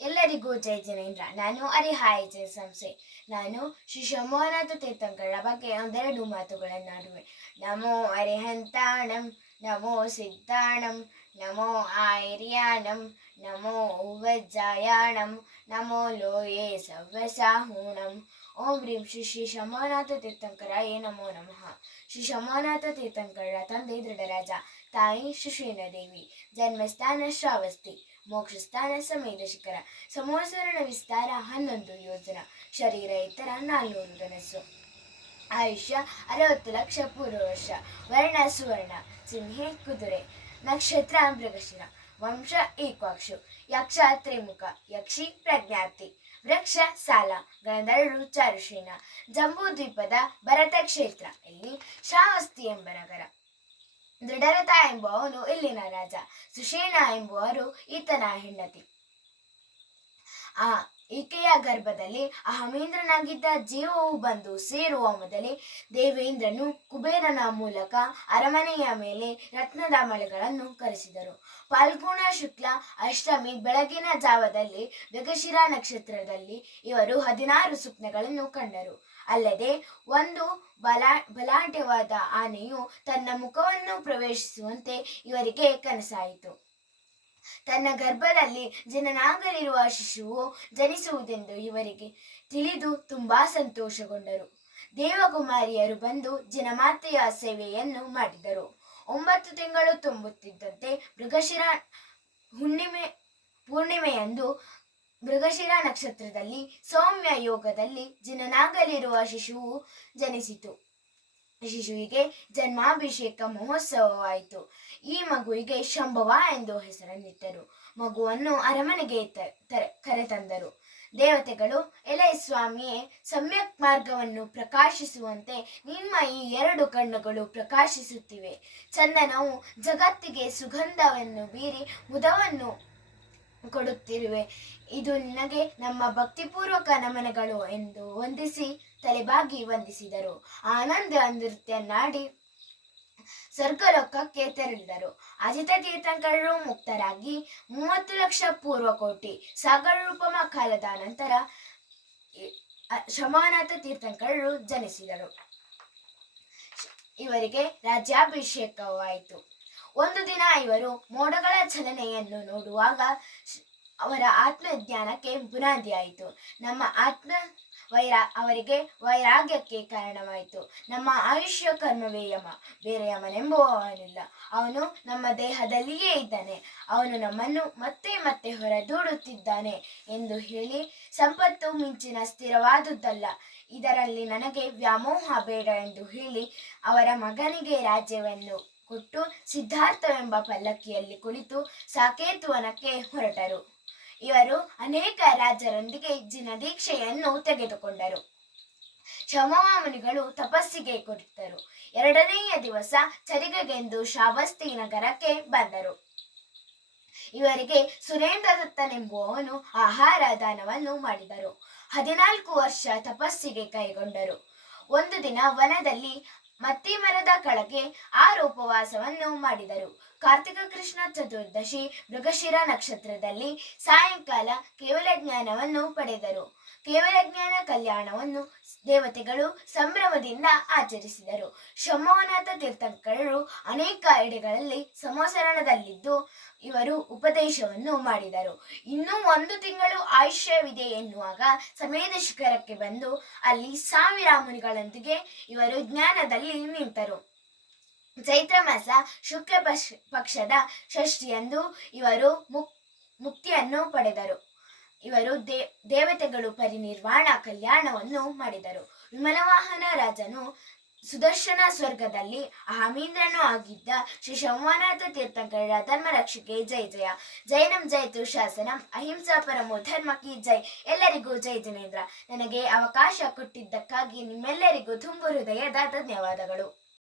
ಎಲ್ಲರಿಗೂ ಜೈ ಜನೇಂದ್ರ. ನಾನು ಅರಿಹಾಯ ಜಯ ಸಂಸ್ಥೆ. ನಾನು ಶ್ರೀ ಶಂಭುವನಾಥ ತೀರ್ಥಂಕರ ಬಗ್ಗೆ ಒಂದೆರಡು ಮಾತುಗಳನ್ನಾಡುವೆ ನಮೋ ಅರಿಹಂತಾಣಂ ನಮೋ ಸಿದ್ಧಾಣಂ ನಮೋ ಆರ್ಯಾಣಂ, ನಮೋ ಉವಜ್ಜಾಯಾಣಂ, ನಮೋ ಲೋಯೇ ಸವ್ಯಸಾಹೂಣಂ ಓಂ ಹ್ರೀಂ ಶ್ರೀ ಶ್ರೀ ಶಮಾನಾಥ ತೀರ್ಥಂಕರ ಏ ನಮೋ ನಮಃ. ಶ್ರೀ ಶಂಭುವನಾಥ ತೀರ್ಥಂಕರ ತಂದೆ ದೃಢರಾಜ ತಾಯಿ ದೇವಿ ಜನ್ಮಸ್ಥಾನ ಶ್ರಾವಸ್ತಿ. ಮೋಕ್ಷಸ್ಥಾನ ಸಮೇತ ಶಿಖರ ಸಮೋಸರಣ ವಿಸ್ತಾರ, ಹನ್ನೊಂದು ಯೋಜನ ಶರೀರ ಇತರ ನಾಲ್ನೂರು ಕನಸು ಆಯುಷ್ಯ ಅರವತ್ತು ಲಕ್ಷ ಪೂರ್ವ ವರ್ಷ ವರ್ಣ ಸುವರ್ಣ, ಸಿಂಹೆ ಕುದುರೆ, ನಕ್ಷತ್ರ ಮೃಗಶಿರ, ವಂಶ ಏಕ್ವಾಕ್ಷು ಯಕ್ಷ ತ್ರಿಮುಖ, ಯಕ್ಷಿ ಪ್ರಜ್ಞಾತಿ, ವೃಕ್ಷ ಸಾಲ, ಗಣಧರರು ಚಾರುಶೀನ ಜಂಬೂ ದ್ವೀಪದ ಭರತ ಕ್ಷೇತ್ರ ಇಲ್ಲಿ ಶ್ರಾವಸ್ತಿ ಎಂಬ ನಗರ. ದೃಢರಥ ಎಂಬುವವನು ಇಲ್ಲಿನ ರಾಜ. ಸುಷೇಣ ಎಂಬುವರು ಈತನ ಹೆಂಡತಿ. ಆ ಈಕೆಯ ಗರ್ಭದಲ್ಲಿ ಅಹಮೇಂದ್ರನಾಗಿದ್ದ ಜೀವವು ಬಂದು ಸೇರುವ ಮೊದಲೇ ದೇವೇಂದ್ರನು ಕುಬೇರನ ಮೂಲಕ ಅರಮನೆಯ ಮೇಲೆ ರತ್ನದ ಮಳೆಗಳನ್ನು ಕರೆಸಿದರು. ಫಾಲ್ಗುಣ ಶುಕ್ಲ ಅಷ್ಟಮಿ ಬೆಳಗಿನ ಜಾವದಲ್ಲಿ ಮೃಗಶಿರ ನಕ್ಷತ್ರದಲ್ಲಿ ಇವರು ಹದಿನಾರು ಸ್ವಪ್ನಗಳನ್ನು ಕಂಡರು. ಅಲ್ಲದೆ ಒಂದು ಬಲಾ ಬಲಾಢ್ಯವಾದ ಆನೆಯು ತನ್ನ ಮುಖವನ್ನು ಪ್ರವೇಶಿಸುವಂತೆ ಇವರಿಗೆ ಕನಸಾಯಿತು. ತನ್ನ ಗರ್ಭದಲ್ಲಿ ಜನನಾಗಲಿರುವ ಶಿಶುವು ಜನಿಸುವುದೆಂದು ಇವರಿಗೆ ತಿಳಿದು ತುಂಬಾ ಸಂತೋಷಗೊಂಡರು. ದೇವಕುಮಾರಿಯರು ಬಂದು ಜನಮಾತೆಯ ಸೇವೆಯನ್ನು ಮಾಡಿದರು. ಒಂಬತ್ತು ತಿಂಗಳು ತುಂಬುತ್ತಿದ್ದಂತೆ ಮೃಗಶಿರ ಹುಣ್ಣಿಮೆ, ಪೂರ್ಣಿಮೆಯಂದು ಮೃಗಶಿರ ನಕ್ಷತ್ರದಲ್ಲಿ ಸೌಮ್ಯ ಯೋಗದಲ್ಲಿ ಜನನಾಗಲಿರುವ ಶಿಶುವು ಜನಿಸಿತು. ಶಿಶುವಿಗೆ ಜನ್ಮಾಭಿಷೇಕ ಮಹೋತ್ಸವವಾಯಿತು. ಈ ಮಗುವಿಗೆ ಶಂಭವ ಎಂದು ಹೆಸರನ್ನಿಟ್ಟರು. ಮಗುವನ್ನು ಅರಮನೆಗೆ ಕರೆತಂದರು. ದೇವತೆಗಳು, ಎಲೆ ಸ್ವಾಮಿಯೇ, ಸಮ್ಯಕ್ ಮಾರ್ಗವನ್ನು ಪ್ರಕಾಶಿಸುವಂತೆ ನಿಮ್ಮ ಈ ಎರಡು ಕಣ್ಣುಗಳು ಪ್ರಕಾಶಿಸುತ್ತಿವೆ. ಚಂದನವು ಜಗತ್ತಿಗೆ ಸುಗಂಧವನ್ನು ಬೀರಿ ಮುದವನ್ನು ಕೊಡುತ್ತಿರುವೆ. ಇದು ನಿನಗೆ ನಮ್ಮ ಭಕ್ತಿಪೂರ್ವಕ ನಮನಗಳು ಎಂದು ವಂದಿಸಿ ತಲೆಬಾಗಿ ವಂದಿಸಿದರು. ಆನಂದ ನೃತ್ಯ ನಾಡಿ ಸ್ವರ್ಗಲೋಕಕ್ಕೆ ತೆರಳಿದರು. ಅಜಿತ ತೀರ್ಥಂಕರರು ಮುಕ್ತರಾಗಿ ಮೂವತ್ತು ಲಕ್ಷ ಪೂರ್ವ ಕೋಟಿ ಸಾಗರ ರೂಪಮ ಕಾಲದ ನಂತರ ಶಮಾನಾಥ ತೀರ್ಥಂಕರರು ಜನಿಸಿದರು. ಇವರಿಗೆ ರಾಜ್ಯಾಭಿಷೇಕವಾಯಿತು. ಒಂದು ದಿನ ಇವರು ಮೋಡಗಳ ಚಲನೆಯನ್ನು ನೋಡುವಾಗ ಅವರ ಆತ್ಮಜ್ಞಾನಕ್ಕೆ ಬುನಾದಿಯಾಯಿತು. ನಮ್ಮ ಆತ್ಮ ವೈರಾ ಅವರಿಗೆ ವೈರಾಗ್ಯಕ್ಕೆ ಕಾರಣವಾಯಿತು. ನಮ್ಮ ಆಯುಷ್ಯ ಕರ್ಮವೇ ಯಮ, ಬೇರೆ ಯಮನೆಂಬುವವನಿಲ್ಲ. ಅವನು ನಮ್ಮ ದೇಹದಲ್ಲಿಯೇ ಇದ್ದಾನೆ. ಅವನು ನಮ್ಮನ್ನು ಮತ್ತೆ ಮತ್ತೆ ಹೊರದೂಡುತ್ತಿದ್ದಾನೆ ಎಂದು ಹೇಳಿ ಸಂಪತ್ತು ಮಿಂಚಿನ ಸ್ಥಿರವಾದುದಲ್ಲ. ಇದರಲ್ಲಿ ನನಗೆ ವ್ಯಾಮೋಹ ಬೇಡ ಎಂದು ಹೇಳಿ ಅವರ ಮಗನಿಗೆ ರಾಜ್ಯವನ್ನು ಕೊಟ್ಟು ಸಿದ್ಧಾರ್ಥವೆಂಬ ಪಲ್ಲಕ್ಕಿಯಲ್ಲಿ ಕುಳಿತು ಸಾಕೇತುವನಕ್ಕೆ ಹೊರಟರು. ಇವರು ಅನೇಕ ರಾಜರೊಂದಿಗೆ ಜಿನ ದೀಕ್ಷೆಯನ್ನು ತೆಗೆದುಕೊಂಡರು. ಶಮವಾಮುನಿಗಳು ತಪಸ್ಸಿಗೆ ಕೊಟ್ಟರು ಎರಡನೆಯ ದಿವಸ ಚರಿಗೆಗೆಂದು ಶ್ರಾವಸ್ತಿ ನಗರಕ್ಕೆ ಬಂದರು. ಇವರಿಗೆ ಸುರೇಂದ್ರ ದತ್ತನೆಂಬುವವನು ಆಹಾರ ದಾನವನ್ನು ಮಾಡಿದರು. ಹದಿನಾಲ್ಕು ವರ್ಷ ತಪಸ್ಸಿಗೆ ಕೈಗೊಂಡರು. ಒಂದು ದಿನ ವನದಲ್ಲಿ ಮತ್ತಿ ಮರದ ಕೆಳಗೆ ಆರು ಉಪವಾಸವನ್ನು ಮಾಡಿದರು. ಕಾರ್ತಿಕ ಕೃಷ್ಣ ಚತುರ್ದಶಿ ಮೃಗಶಿರ ನಕ್ಷತ್ರದಲ್ಲಿ ಸಾಯಂಕಾಲ ಕೇವಲ ಜ್ಞಾನವನ್ನು ಪಡೆದರು. ಕೇವಲ ಜ್ಞಾನ ಕಲ್ಯಾಣವನ್ನು ದೇವತೆಗಳು ಸಂಭ್ರಮದಿಂದ ಆಚರಿಸಿದರು. ಶಂಭವನಾಥ ತೀರ್ಥಂಕರರು ಅನೇಕ ಎಡೆಗಳಲ್ಲಿ ಸಮೋಸರಣದಲ್ಲಿದ್ದು ಇವರು ಉಪದೇಶವನ್ನು ಮಾಡಿದರು. ಇನ್ನೂ ಒಂದು ತಿಂಗಳು ಆಯುಷ್ಯವಿದೆ ಎನ್ನುವಾಗ ಸಮೇದ ಶಿಖರಕ್ಕೆ ಬಂದು ಅಲ್ಲಿ ಸಾವಿರ ಮುನಿಗಳೊಂದಿಗೆ ಇವರು ಜ್ಞಾನದಲ್ಲಿ ನಿಂತರು. ಚೈತ್ರ ಮಾಸ ಶುಕ್ಲ ಪಕ್ಷ ಪಕ್ಷದ ಷಷ್ಠಿಯಂದು ಇವರು ಮುಕ್, ಮುಕ್ತಿಯನ್ನು ಪಡೆದರು. ಇವರು ದೇ, ದೇವತೆಗಳು ಪರಿನಿರ್ವಾಣ ಕಲ್ಯಾಣವನ್ನು ಮಾಡಿದರು. ವಿಮಲವಾಹನ ರಾಜನು ಸುದರ್ಶನ ಸ್ವರ್ಗದಲ್ಲಿ ಅಹಮೀಂದ್ರನು ಆಗಿದ್ದ ಶ್ರೀ ಶಂವನಾಥ ತೀರ್ಥಂಕರ ಧರ್ಮ ರಕ್ಷಕ್ಕೆ ಜೈ ಜಯ. ಜೈನಂ ಜೈತು ಶಾಸನಂ ಅಹಿಂಸಾ ಪರಮೋ ಧರ್ಮಕ್ಕೆ ಜೈ. ಎಲ್ಲರಿಗೂ ಜೈ ಜಿನೇಂದ್ರ. ನನಗೆ ಅವಕಾಶ ಕೊಟ್ಟಿದ್ದಕ್ಕಾಗಿ ನಿಮ್ಮೆಲ್ಲರಿಗೂ ತುಂಬು ಹೃದಯದ ಧನ್ಯವಾದಗಳು.